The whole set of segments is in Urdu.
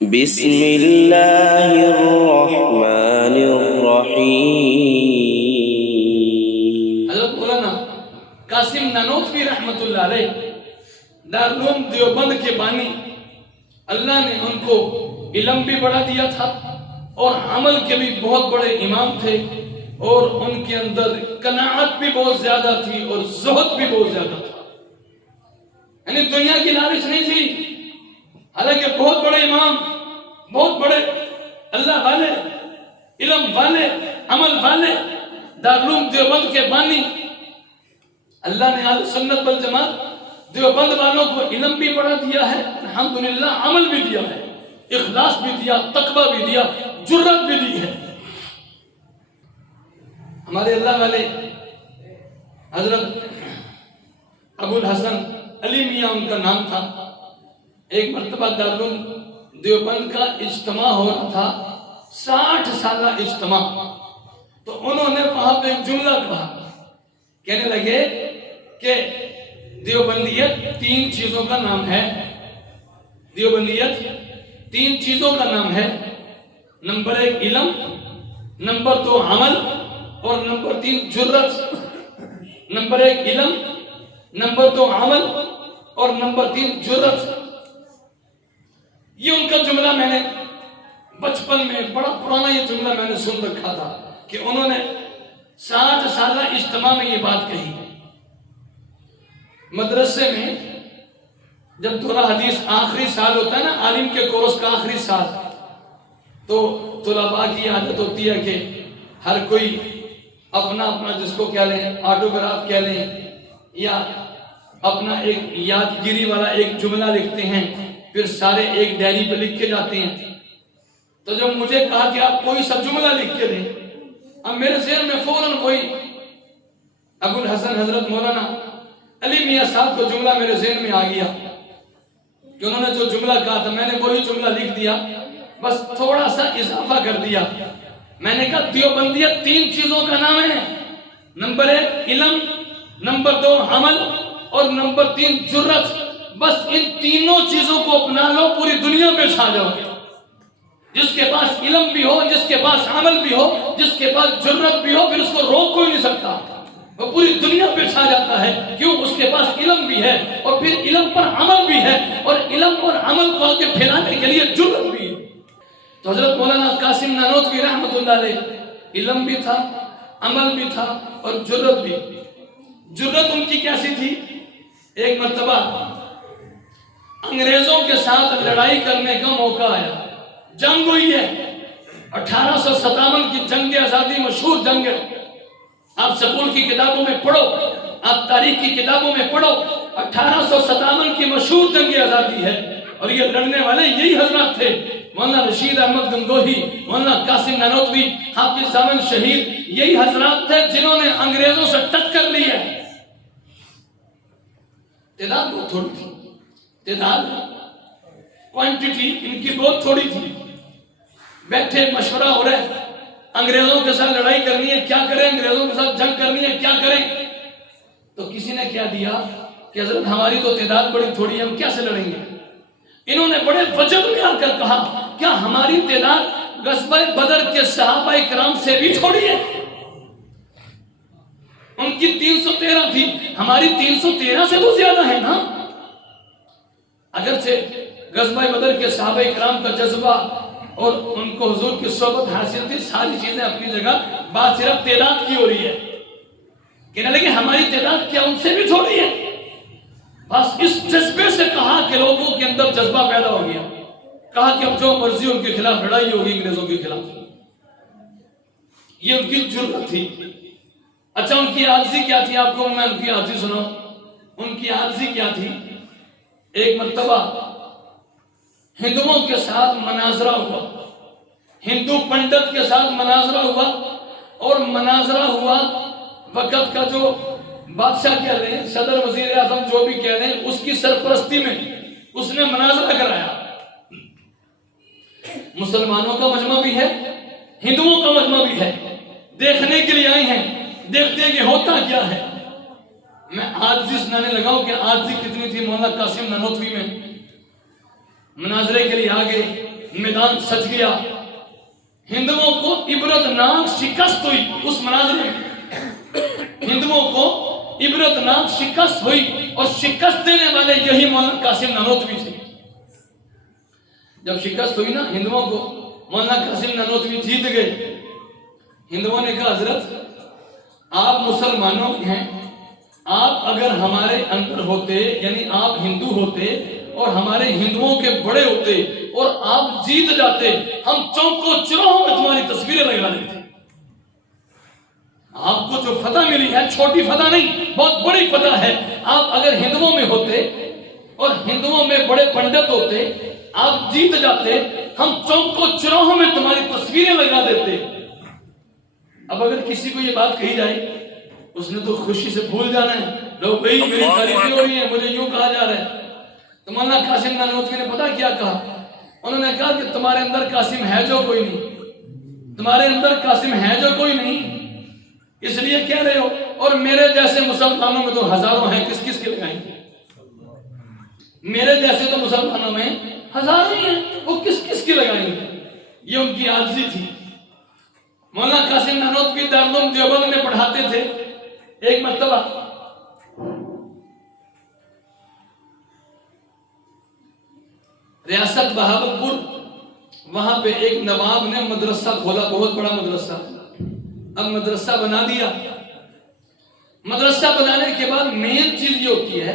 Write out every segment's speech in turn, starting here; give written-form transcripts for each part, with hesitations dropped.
بسم اللہ الرحمن الرحیم۔ حضرت مولانا قاسم نانوتوی رحمت اللہ علیہ دارالعلوم دیوبند کے بانی، اللہ نے ان کو علم بھی بڑھا دیا تھا اور عمل کے بھی بہت بڑے امام تھے، اور ان کے اندر قناعت بھی بہت زیادہ تھی اور زہد بھی بہت زیادہ تھا، یعنی دنیا کی لالچ نہیں تھی۔ حالانکہ بہت بڑے امام، بہت بڑے اللہ والے، علم والے، عمل والے، دارالعلوم دیوبند کے بانی، اللہ نے اہل سنت والجماعت دیوبند والوں کو علم بھی بڑھا دیا ہے، الحمدللہ عمل بھی دیا ہے، اخلاص بھی دیا، تقوی بھی دیا، جرت بھی دی ہے۔ ہمارے اللہ والے حضرت ابو الحسن علی میاں ان کا نام تھا۔ ایک مرتبہ دارالعلوم دیوبند کا اجتماع ہو رہا تھا، 60 سالہ اجتماع، تو انہوں نے وہاں پہ ایک جملہ کہا، کہنے لگے کہ دیوبندیت 3 چیزوں کا نام ہے، دیوبندیت 3 چیزوں کا نام ہے، نمبر 1 علم، نمبر 2 عمل، اور نمبر 3 جرت۔ نمبر 1 علم، نمبر 2 عمل، اور نمبر 3 جرت۔ یہ ان کا جملہ میں نے بچپن میں، بڑا پرانا یہ جملہ میں نے سن رکھا تھا کہ انہوں نے 60 سالہ اجتماع میں یہ بات کہی۔ مدرسے میں جب دورہ حدیث آخری سال ہوتا ہے نا، عالم کے کورس کا آخری سال، تو طلباء کی عادت ہوتی ہے کہ ہر کوئی اپنا جس کو کہہ لیں آٹوگراف کہہ لیں، یا اپنا ایک یادگیری والا ایک جملہ لکھتے ہیں، پھر سارے ایک ڈائری پہ لکھ کے جاتے ہیں۔ تو جب مجھے کہا کہ آپ کوئی سا جملہ لکھ کے دیں، اب میرے ذہن میں فوراً کوئی ابو الحسن حضرت مولانا علی میاں صاحب کو جملہ میرے ذہن میں آ گیا کہ انہوں نے جو جملہ کہا تھا، میں نے وہی جملہ لکھ دیا، بس تھوڑا سا اضافہ کر دیا۔ میں نے کہا دیوبندیت 3 چیزوں کا نام ہے، نمبر 1 علم، نمبر 2 عمل، اور نمبر 3 جرت۔ بس ان تینوں چیزوں کو اپنا لو، پوری دنیا پہ چھا جاؤ۔ جس کے پاس علم بھی ہو، جس کے پاس عمل بھی ہو، جس کے پاس جرت بھی ہو، پھر اس کو روک کوئی نہیں سکتا، وہ پوری دنیا پہ چھا جاتا ہے۔ کیوں؟ اس کے پاس علم بھی ہے، اور پھر علم پر عمل بھی ہے، اور علم اور عمل کو آگے پھیلانے کے لیے جرت بھی ہے۔ تو حضرت مولانا قاسم نانوتوی رحمت اللہ علیہ، علم بھی تھا، عمل بھی تھا، اور جرت بھی۔ جرت ان کی کیسی تھی؟ ایک مرتبہ انگریزوں کے ساتھ لڑائی کرنے کا موقع آیا، جنگ ہوئی ہے، 1857 کی جنگ آزادی مشہور جنگ ہے، آپ سکول کی کتابوں میں پڑھو، آپ تاریخ کی کتابوں میں پڑھو، 1857 کی مشہور جنگ آزادی ہے، اور یہ لڑنے والے یہی حضرات تھے، مولانا رشید احمد گنگوہی، مولانا قاسم نانوتوی، حافظ زامن شہید، یہی حضرات تھے جنہوں نے انگریزوں سے ٹکر لی ہے۔ تعداد بہت تھوڑی تھی، تعداد کوانٹیٹی ان کی بہت تھوڑی تھی۔ بیٹھے مشورہ ہو رہا ہے، انگریزوں کے ساتھ لڑائی کرنی ہے، کیا کریں؟ انگریزوں کے ساتھ جنگ کرنی ہے، کیا کریں؟ تو کسی نے کیا دیا کہ حضرت ہماری تو تعداد بڑی تھوڑی ہے، ہم کیسے لڑیں گے؟ انہوں نے بڑے وجد میں آ کر کہا، کیا ہماری تعداد غزوہ بدر کے صحابہ کرام سے بھی تھوڑی ہے؟ ان کی 313 تھی، ہماری 313 سے تو زیادہ ہے نا۔ اگرچہ غزوہ بدر کے صحابہ کرام کا جذبہ اور ان کو حضور کی صحبت حاصل تھی، ساری چیزیں اپنی جگہ، بات صرف تعداد کی ہو رہی ہے۔ کہنے لگے ہماری تعداد کیا ان سے بھی تھوڑی ہے؟ بس اس جذبے سے کہا کہ لوگوں کے اندر جذبہ پیدا ہو گیا، کہا کہ اب جو مرضی ان کے خلاف لڑائی ہوگی، انگریزوں کے خلاف۔ یہ ان کی جرت تھی۔ اچھا، ان کی عاجزی کیا تھی؟ آپ کو میں ان کی عاجزی سناؤں۔ ان کی عاجزی کیا تھی؟ ایک مرتبہ ہندوؤں کے ساتھ مناظرہ ہوا، ہندو پنڈت کے ساتھ مناظرہ ہوا، اور مناظرہ ہوا وقت کا جو بادشاہ کہہ رہے ہیں، صدر وزیر اعظم جو بھی کہہ رہے ہیں، اس کی سرپرستی میں اس نے مناظرہ کرایا۔ مسلمانوں کا مجمع بھی ہے، ہندوؤں کا مجمع بھی ہے، دیکھنے کے لیے آئے ہیں، دیکھتے ہیں کہ ہوتا کیا ہے۔ میں عاجزی سنانے لگاؤں کہ عاجزی کتنی تھی مولانا قاسم نانوتوی میں۔ مناظرے کے لیے آگے میدان سج گیا، ہندوؤں کو عبرتناک شکست ہوئی اس مناظر میں، ہندوؤں کو عبرتناک شکست ہوئی، اور شکست دینے والے یہی مولانا قاسم نانوتوی تھے۔ جب شکست ہوئی نا ہندوؤں کو، مولانا قاسم نانوتوی جیت گئے۔ ہندوؤں نے کہا حضرت آپ مسلمانوں ہیں، آپ اگر ہمارے اندر ہوتے، یعنی آپ ہندو ہوتے اور ہمارے ہندوؤں کے بڑے ہوتے اور آپ جیت جاتے، ہم چوکوں چوراہوں میں تمہاری تصویریں لگا لیتے۔ آپ کو جو فتح ملی ہے چھوٹی فتح نہیں، بہت بڑی فتح ہے۔ آپ اگر ہندوؤں میں ہوتے اور ہندوؤں میں بڑے پنڈت ہوتے، آپ جیت جاتے، ہم چوکوں چوراہوں میں تمہاری تصویریں لگا دیتے۔ اب اگر کسی کو یہ بات کہی جائے، اس نے تو خوشی سے بھول جانا ہے، لوگ بھائی میری تعریفیں ہو رہی ہیں، مجھے یوں کہا جا رہا ہے۔ تو مولانا قاسم نانوتوی نے پتا کیا کہا؟ انہوں نے کہا کہ تمہارے اندر قاسم ہے جو کوئی نہیں، تمہارے اندر قاسم ہے جو کوئی نہیں، اس لیے کہہ رہے ہو، اور میرے جیسے مسلمانوں میں تو ہزاروں ہیں، کس کس کے لگائیں گے؟ میرے جیسے تو مسلمانوں میں ہزاروں ہیں، وہ کس کس کے لگائیں گے؟ یہ ان کی عاجزی تھی۔ مولانا قاسم نانوتوی دارالعلوم دیوبند میں پڑھاتے تھے۔ ایک مرتبہ ریاست بہاولپور، وہاں پہ ایک نواب نے مدرسہ کھولا، بہت بڑا مدرسہ۔ اب مدرسہ بنا دیا، مدرسہ بنانے کے بعد مین چیز یہ ہوتی ہے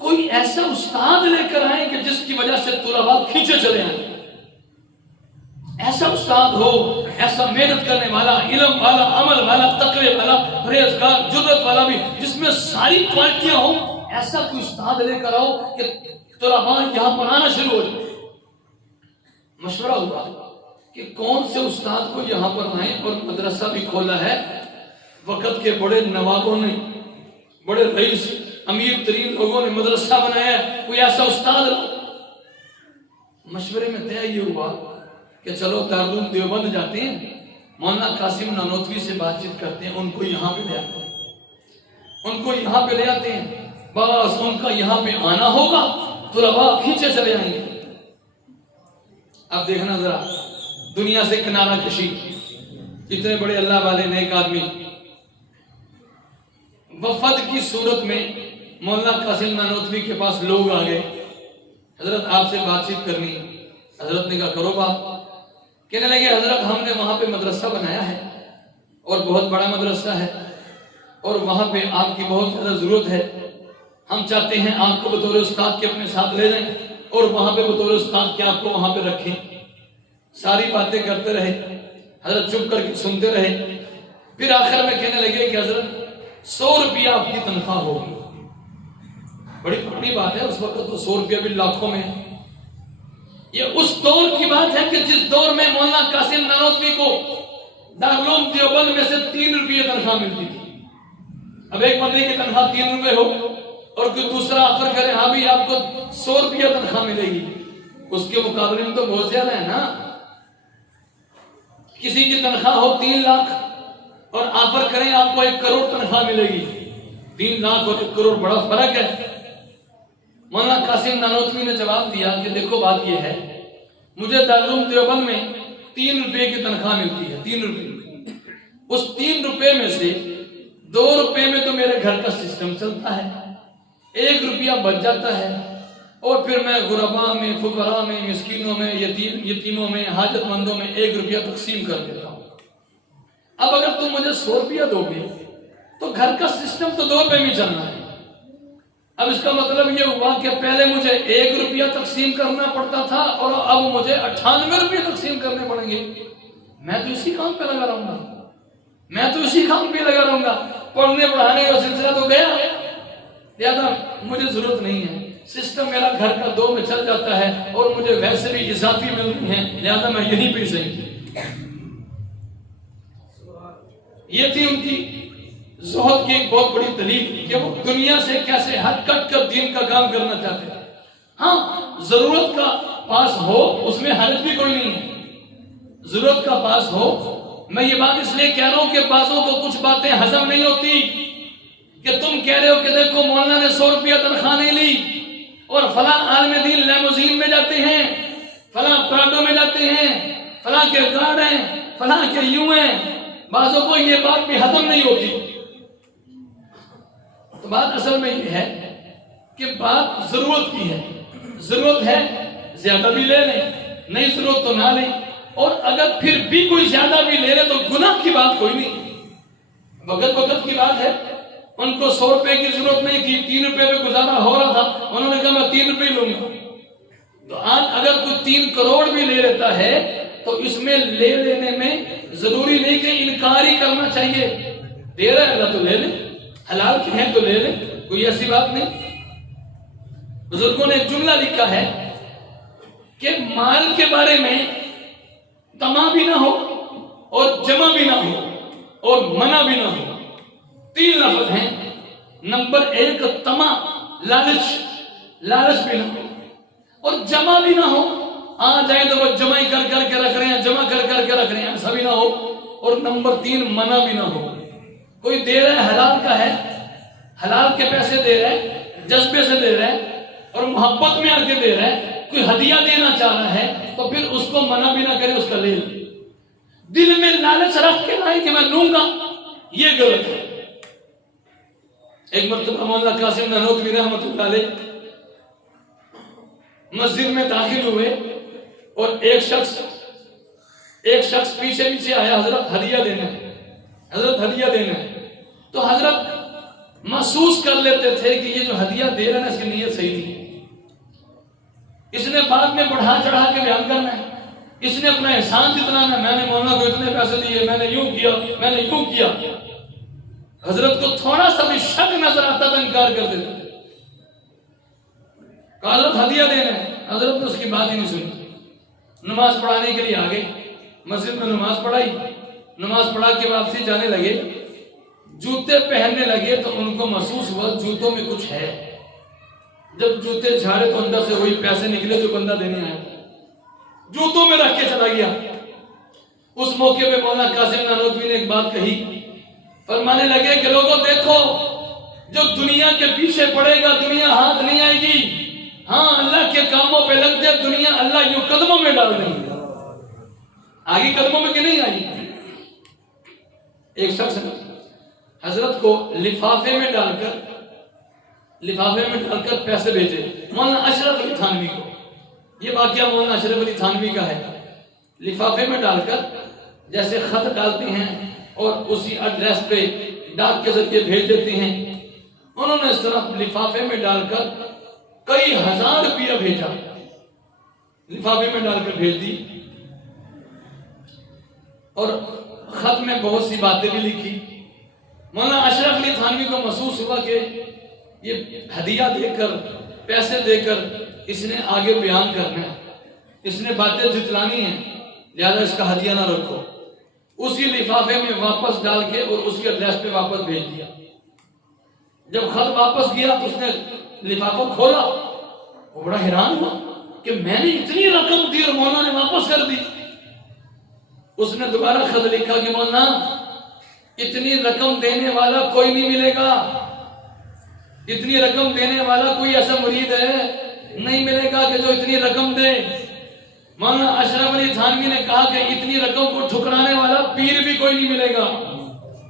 کوئی ایسا استاد لے کر آئے کہ جس کی وجہ سے طلباء کھینچے چلے آئیں، ایسا استاد ہو، ایسا محنت کرنے والا، علم والا، عمل والا، تقوی والا، پرہیزگار، جرأت والا بھی، جس میں ساری کوالٹیاں ہوں، ایسا کوئی استاد لے کر آؤ کہ طلباء یہاں پر آنا شروع ہو جائے۔ مشورہ ہوا کہ کون سے استاد کو یہاں پر لائیں، اور مدرسہ بھی کھولا ہے، وقت کے بڑے نوابوں نے، بڑے رئیس، امیر ترین لوگوں نے مدرسہ بنایا ہے، کوئی ایسا استاد لاؤ۔ مشورے میں طے یہ ہوا کہ چلو دارالعلوم دیوبند جاتے ہیں، مولانا قاسم نانوتوی سے بات چیت کرتے ہیں، ان کو یہاں پہ لے آتے ہیں، ان کو یہاں پہ لے آتے ہیں، بس ان کا یہاں پہ آنا ہوگا، طلباء کھینچے چلے آئیں گے۔ اب دیکھنا ذرا دنیا سے کنارہ کشی، اتنے بڑے اللہ والے نیک آدمی، وفد کی صورت میں مولانا قاسم نانوتوی کے پاس لوگ آ گئے، حضرت آپ سے بات چیت کرنی۔ حضرت نے کہا کرو بات۔ کہنے لگے حضرت ہم نے وہاں پہ مدرسہ بنایا ہے، اور بہت بڑا مدرسہ ہے، اور وہاں پہ آپ کی بہت زیادہ ضرورت ہے، ہم چاہتے ہیں آپ کو بطور استاد کے اپنے ساتھ لے جائیں، اور وہاں پہ بطور استاد کے آپ کو وہاں پہ رکھیں۔ ساری باتیں کرتے رہے، حضرت چپ کر کے سنتے رہے، پھر آخر میں کہنے لگے کہ حضرت 100 روپیہ آپ کی تنخواہ ہوگی۔ بڑی پرانی بات ہے، اس وقت تو 100 روپیہ بھی لاکھوں میں ہے۔ یہ اس دور کی بات ہے کہ جس دور میں مولانا قاسم نانوتوی کو دارالعلوم دیوبند میں سے 3 روپیہ تنخواہ ملتی تھی۔ اب ایک بندے کی تنخواہ 3 روپے ہو اور کوئی دوسرا آفر کرے ہاں بھی آپ کو 100 روپیہ تنخواہ ملے گی، اس کے مقابلے میں تو بہت زیادہ ہے نا۔ کسی کی تنخواہ ہو 3 لاکھ اور آفر کریں آپ کو 1 کروڑ تنخواہ ملے گی، 3 لاکھ اور 1 کروڑ بڑا فرق ہے۔ مولانا قاسم نانوتوی نے جواب دیا کہ دیکھو بات یہ ہے، مجھے دارالعلوم دیوبند میں 3 روپے کی تنخواہ ملتی ہے، 3 روپے، اس 3 روپے میں سے 2 روپے میں تو میرے گھر کا سسٹم چلتا ہے، 1 روپیہ بچ جاتا ہے، اور پھر میں غرباء میں، فقراء میں، مسکینوں میں، یتیموں میں، حاجت مندوں میں 1 روپیہ تقسیم کر دیتا ہوں۔ اب اگر تم مجھے 100 روپیہ دو گے تو گھر کا سسٹم تو 2 روپے میں چلنا ہے۔ اب اس کا مطلب یہ ہوا کہ پہلے مجھے 1 روپیہ تقسیم کرنا پڑتا تھا، اور اب مجھے 98 روپیہ تقسیم کرنے پڑیں گے۔ میں تو اسی کام پہ لگا رہوں گا، میں تو اسی کام پہ لگا رہوں گا، پڑھنے پڑھانے کا سلسلہ تو گیا، لہذا مجھے ضرورت نہیں ہے، سسٹم میرا گھر کا 2 میں چل جاتا ہے، اور مجھے ویسے بھی اضافی مل رہی ہیں، لہذا میں یہیں پہ صحیح۔ یہ تھی ان کی زہد کی ایک بہت بڑی دلیل کہ وہ دنیا سے کیسے ہٹ کٹ کر دین کا کام کرنا چاہتے تھے۔ ہاں ضرورت کا پاس ہو، اس میں حرج بھی کوئی نہیں ہے، ضرورت کا پاس ہو۔ میں یہ بات اس لیے کہہ رہا ہوں کہ بعضوں کو کچھ باتیں ہضم نہیں ہوتی، کہ تم کہہ رہے ہو کہ دیکھو مولانا نے 100 روپیہ تنخواہ نہیں لی، اور فلاں عالم دین لیموزین میں جاتے ہیں، فلاں پراڈو میں جاتے ہیں، فلاں کے گارڈ ہیں، فلاں کے یوں ہیں، بعضوں کو یہ بات بھی ہضم نہیں ہوتی۔ تو بات اصل میں یہ ہے کہ بات ضرورت کی ہے، ضرورت ہے زیادہ بھی لے لیں، نہیں ضرورت تو نہ لیں، اور اگر پھر بھی کوئی زیادہ بھی لے لے تو گناہ کی بات کوئی نہیں، وقت کی بات ہے۔ ان کو 100 روپے کی ضرورت نہیں تھی، 3 روپے میں گزارا ہو رہا تھا، انہوں نے کہا میں 3 روپے لوں گا۔ تو آج اگر کوئی 3 کروڑ بھی لے لیتا ہے تو اس میں لے لینے میں ضروری نہیں کہ انکار ہی کرنا چاہیے، دے رہا ہے اللہ تو لے لے، حلال کے ہیں تو لے لے، کوئی ایسی بات نہیں۔ بزرگوں نے ایک جملہ لکھا ہے کہ مال کے بارے میں طمع بھی نہ ہو اور جمع بھی نہ ہو اور منع بھی نہ ہو، 3 لفظ ہیں۔ نمبر 1 طمع، لالچ بھی نہ ہو، اور جمع بھی نہ ہو، آ جائے تو وہ جمع کر کے رکھ رہے ہیں، جمع کر کے رکھ رہے ہیں، ایسا بھی نہ ہو، اور نمبر 3 منع بھی نہ ہو۔ کوئی دے رہا ہے حلال کا ہے، حلال کے پیسے دے رہا ہے، جذبے سے دے رہا ہے اور محبت میں آ کے دے رہا ہے، کوئی ہدیہ دینا چاہ رہا ہے تو پھر اس کو منع بھی نہ کرے، اس کا لے لے۔ دل میں لالچ رکھ کے لائے کہ میں لوں گا، یہ غلط ہے۔ ایک مرتبہ مولانا قاسم نانوتوی رحمۃ اللہ علیہ مسجد میں داخل ہوئے اور ایک شخص پیچھے آیا، حضرت ہدیہ دینا ہے۔ تو حضرت محسوس کر لیتے تھے کہ یہ جو ہدیہ دے رہا ہے اس کی نیت صحیح نہیں ہے، اس نے بعد میں بڑھا چڑھا کے بیان کرنا ہے، اس نے اپنا احسان جتلانا ہے، میں نے مولانا کو اتنے پیسے دیے، میں نے یوں کیا، میں نے یوں کیا۔ حضرت کو تھوڑا سا بھی شک نظر آتا تھا، انکار کر دیتے تھے۔ حضرت ہدیہ دینا ہے، حضرت نے اس کی بات ہی نہیں سنی، نماز پڑھانے کے لیے آگے، مسجد میں نماز پڑھائی، نماز پڑھا کے واپسی جانے لگے، جوتے پہننے لگے تو ان کو محسوس ہوا جوتوں میں کچھ ہے۔ جب جوتے جھاڑے تو اندر سے وہی پیسے نکلے جو بندہ دینے آیا، جوتوں میں رکھ کے چلا گیا۔ اس موقع پہ مولانا قاسم نانوتوی نے ایک بات کہی، فرمانے لگے کہ لوگوں دیکھو، جو دنیا کے پیچھے پڑے گا دنیا ہاتھ نہیں آئے گی، ہاں اللہ کے کاموں پہ لگ جائے دنیا اللہ یوں قدموں میں ڈال دیں گے، آگے قدموں میں کہ نہیں آئی۔ ایک شخص نے حضرت کو لفافے میں ڈال کر پیسے بھیجے، مولانا اشرف علی تھانوی کو۔ یہ واقعہ مولانا اشرف علی تھانوی کا ہے۔ لفافے میں ڈال کر جیسے خط ڈالتے ہیں اور اسی ایڈریس پہ ڈاک کے ذریعے بھیج دیتے ہیں، انہوں نے اس طرح لفافے میں ڈال کر کئی ہزار روپیہ بھیجا، لفافے میں ڈال کر بھیج دی، اور خط میں بہت سی باتیں بھی لکھی۔ مولانا اشرف علی تھانوی کو محسوس ہوا کہ یہ ہدیہ دے کر، پیسے دے کر اس نے آگے بیان کرنا ہے، اس نے باتیں جتلانی ہیں، لہذا اس کا ہدیہ نہ رکھو۔ اسی لفافے میں واپس ڈال کے اور اس کے ایڈریس پہ واپس بھیج دیا۔ جب خط واپس گیا تو اس نے لفافہ کھولا، وہ بڑا حیران ہوا کہ میں نے اتنی رقم دی اور مولانا نے واپس کر دی۔ اس نے دوبارہ خط لکھا کہ مولانا اتنی رقم دینے والا کوئی نہیں ملے گا، اتنی رقم دینے والا کوئی ایسا مرید ہے نہیں ملے گا کہ جو اتنی رقم دے۔ مولانا اشرف علی تھانوی نے کہا کہ اتنی رقم کو ٹھکرانے والا پیر بھی کوئی نہیں ملے گا۔